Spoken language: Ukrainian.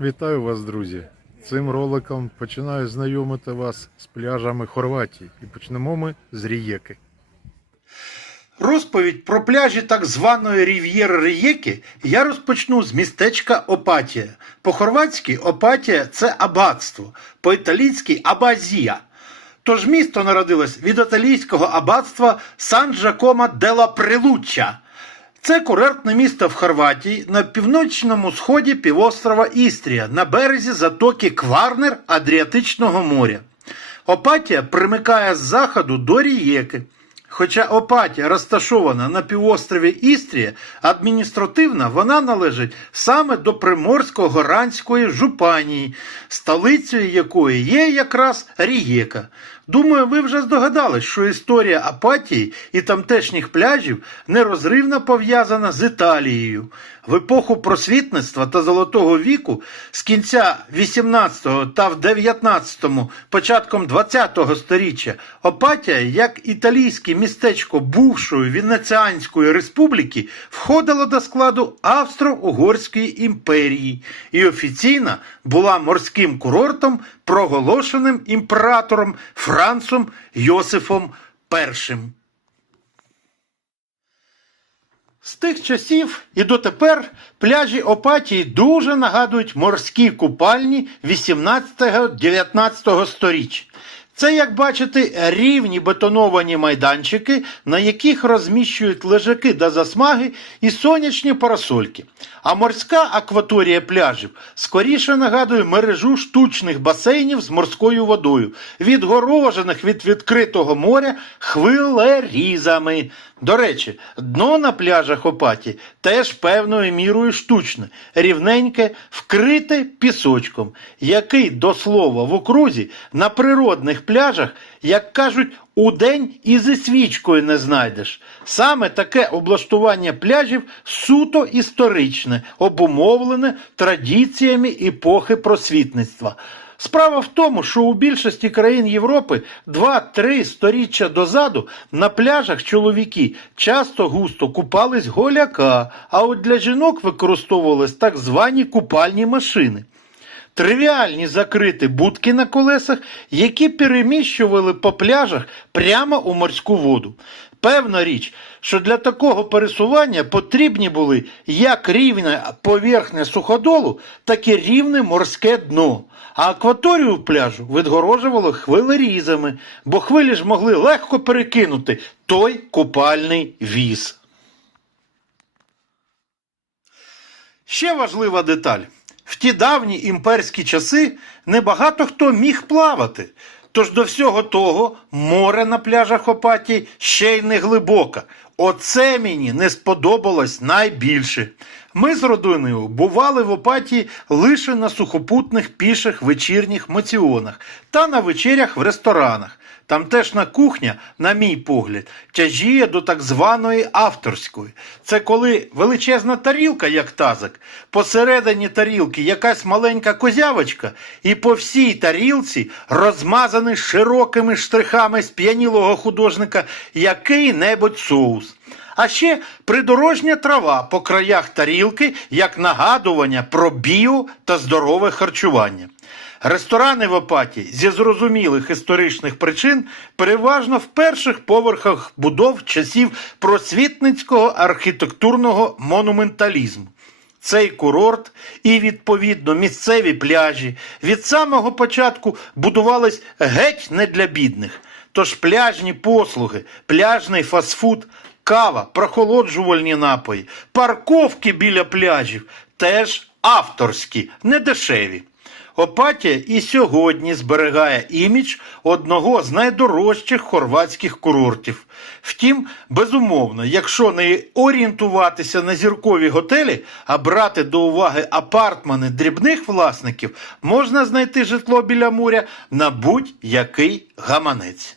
Вітаю вас, друзі! Цим роликом починаю знайомити вас з пляжами Хорватії. І почнемо ми з Рієки. Розповідь про пляжі так званої Рів'єри Риєки я розпочну з містечка Опатія. По-хорватськи Опатія це аббатство, по-італійськи Абазія. Тож місто народилось від італійського аббатства Сан Джакома делла Прилуччя. Це курортне місто в Хорватії на північному сході півострова Істрія на березі затоки Кварнер Адріатичного моря. Опатія примикає з заходу до Рієки. Хоча Опатія розташована на півострові Істрія, адміністративно вона належить саме до Приморсько-Горанської жупанії, столицею якої є якраз Рієка. Думаю, ви вже здогадались, що історія Апатії і тамтешніх пляжів нерозривно пов'язана з Італією. В епоху просвітництва та Золотого віку з кінця 18-го та в 19-му, початком 20-го сторіччя Опатія, як італійське містечко бувшої Венеціанської республіки, входило до складу Австро-Угорської імперії і офіційно була морським курортом, проголошеним імператором Францом Йосифом І. З тих часів і дотепер пляжі Опатії дуже нагадують морські купальні 18-19 сторіч. Це, як бачите, рівні бетоновані майданчики, на яких розміщують лежаки та засмаги і сонячні парасольки. А морська акваторія пляжів скоріше нагадує мережу штучних басейнів з морською водою, відгорожених від відкритого моря хвилерізами. До речі, дно на пляжах Опаті теж певною мірою штучне, рівненьке, вкрите пісочком, який, до слова, в окрузі на природних пляжах, як кажуть, удень і зі свічкою не знайдеш. Саме таке облаштування пляжів суто історичне, обумовлене традиціями епохи просвітництва. Справа в тому, що у більшості країн Європи 2-3 сторіччя дозаду на пляжах чоловіки часто густо купались голяка, а от для жінок використовувались так звані купальні машини. Тривіальні закриті будки на колесах, які переміщували по пляжах прямо у морську воду. Певна річ, що для такого пересування потрібні були як рівна поверхня суходолу, так і рівне морське дно. А акваторію пляжу відгорожували хвилерізами, бо хвилі ж могли легко перекинути той купальний віз. Ще важлива деталь. В ті давні імперські часи небагато хто міг плавати. Тож до всього того море на пляжах Опатії ще й не глибоке. Оце мені не сподобалось найбільше. Ми з родиною бували в Опатії лише на сухопутних піших вечірніх моціонах та на вечерях в ресторанах. Тамтешна кухня, на мій погляд, тяжіє до так званої авторської. Це коли величезна тарілка, як тазик, посередині тарілки якась маленька козявочка, і по всій тарілці розмазаний широкими штрихами сп'янілого художника який-небудь соус. А ще придорожня трава по краях тарілки як нагадування про біо та здорове харчування. Ресторани в Опаті зі зрозумілих історичних причин переважно в перших поверхах будов часів просвітницького архітектурного монументалізму. Цей курорт і, відповідно, місцеві пляжі від самого початку будувались геть не для бідних. Тож пляжні послуги, пляжний фастфуд, кава, прохолоджувальні напої, парковки біля пляжів теж авторські, не дешеві. Опатія і сьогодні зберігає імідж одного з найдорожчих хорватських курортів. Втім, безумовно, якщо не орієнтуватися на зіркові готелі, а брати до уваги апартмани дрібних власників, можна знайти житло біля моря на будь-який гаманець.